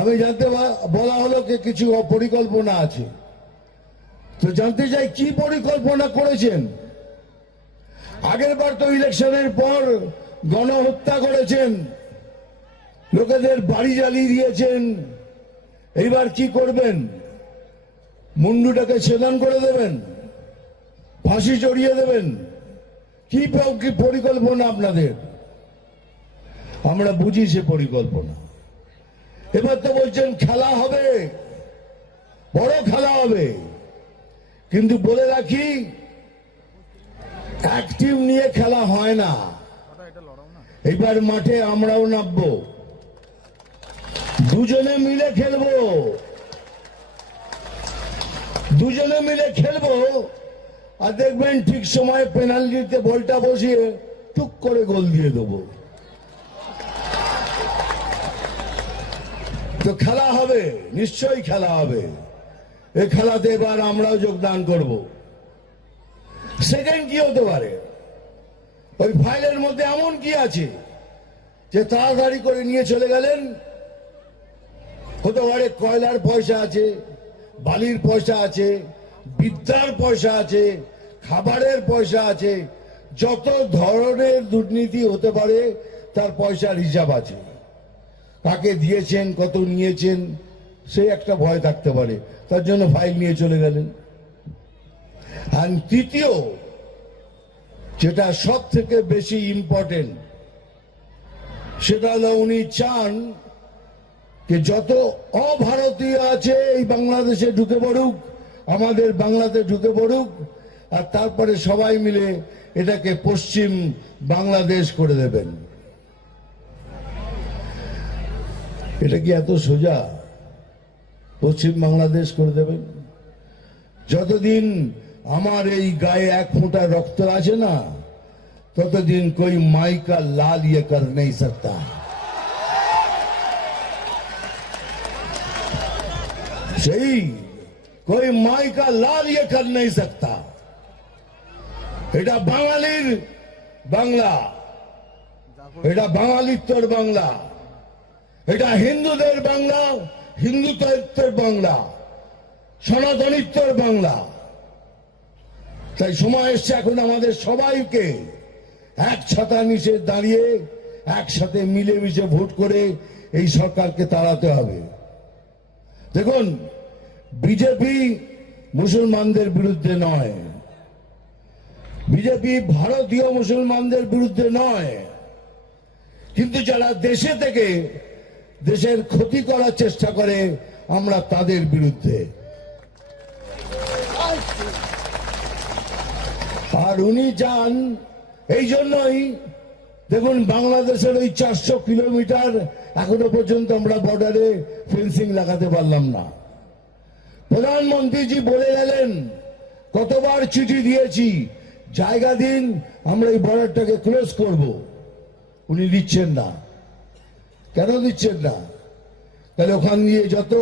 আমি জানতে বলা হলো যে কিছু পরিকল্পনা আছে, তো জানতে চাই কি পরিকল্পনা করেছেন। আগের বার তো ইলেকশনের পর গণহত্যা করেছেন, লোকেদের বাড়ি জ্বালিয়ে দিয়েছেন, এইবার কি করবেন? মুন্ডুটাকে ছেদন করে দেবেন, ফাঁসি চড়িয়ে দেবেন? কি পরিকল্পনা আপনাদের? আমরা বুঝি সে পরিকল্পনা। এবার তো বলছেন খেলা হবে, বড় খেলা হবে, কিন্তু বলে রাখি এক টিম নিয়ে খেলা হয় না। এবার মাঠে আমরাও নামবো, দুজনে মিলে খেলবো, দুজনে মিলে খেলবো, আর দেখবেন ঠিক সময় পেনাল্টিতে বলটা বসিয়ে টুক করে গোল দিয়ে দেবো। তো খেলা হবে, নিশ্চয়ই খেলা হবে। এই খেলাতে এবার আমরাও যোগদান করব। সেকেন্ড কি হতে পারে? ওই ফাইলের মধ্যে এমন কি আছে যে তাড়াতাড়ি করে নিয়ে চলে গেলেন? হতে পারে কয়লার পয়সা আছে, বালির পয়সা আছে, বিদ্যার পয়সা আছে, খাবারের পয়সা আছে, যত ধরনের দুর্নীতি হতে পারে তার পয়সার হিসাব আছে। কাকে দিয়েছেন, কত নিয়েছেন, সেই একটা ভয় থাকতে পারে, তার জন্য ফাইল নিয়ে চলে গেলেন। আর তৃতীয়, যেটা সব থেকে বেশি ইম্পর্টেন্ট, সেটা হলো উনি চান যে যত অভারতীয় আছে এই বাংলাদেশে ঢুকে পড়ুক, আমাদের বাংলাতে ঢুকে পড়ুক, আর তারপরে সবাই মিলে এটাকে পশ্চিম বাংলাদেশ করে দেবেন। এটা কি এত সোজা? পশ্চিম বাংলাদেশ করে দেবেন? যতদিন আমার এই গায়ে এক ফোঁটা রক্ত আছে না, ততদিন कोई माई का लाल ये कर नहीं सकता। सही, कोई माई का लाल ये कर नहीं सकता। এটা বাঙালির বাংলা, এটা বাঙালিত্বের বাংলা, এটা হিন্দুদের বাংলা, হিন্দুত্বের বাংলা, সনাতনিত্বের বাংলা। তাই সময় এসছে এখন আমাদের সবাইকে এক ছাতা নিচে দাঁড়িয়ে একসাথে মিলেমিশে ভোট করে এই সরকারকে তাড়াতে হবে। দেখুন, বিজেপি মুসলমানদের বিরুদ্ধে নয়, বিজেপি ভারতীয় মুসলমানদের বিরুদ্ধে নয়, কিন্তু যারা দেশে থেকে দেশের ক্ষতি করার চেষ্টা করে আমরা তাদের বিরুদ্ধে। আর উনি যান এই জন্যই, দেখুন বাংলাদেশের ওই 400 কিলোমিটার এখনো পর্যন্ত আমরা বর্ডারে ফেন্সিং লাগাতে পারলাম না। প্রধানমন্ত্রীজি বলে গেলেন, কতবার চিঠি দিয়েছি, জায়গা দিন, আমরা এই বর্ডারটাকে ক্লোজ করব। উনি দিচ্ছেন না। কেন দিচ্ছেন না? তাহলে ওখান দিয়ে যত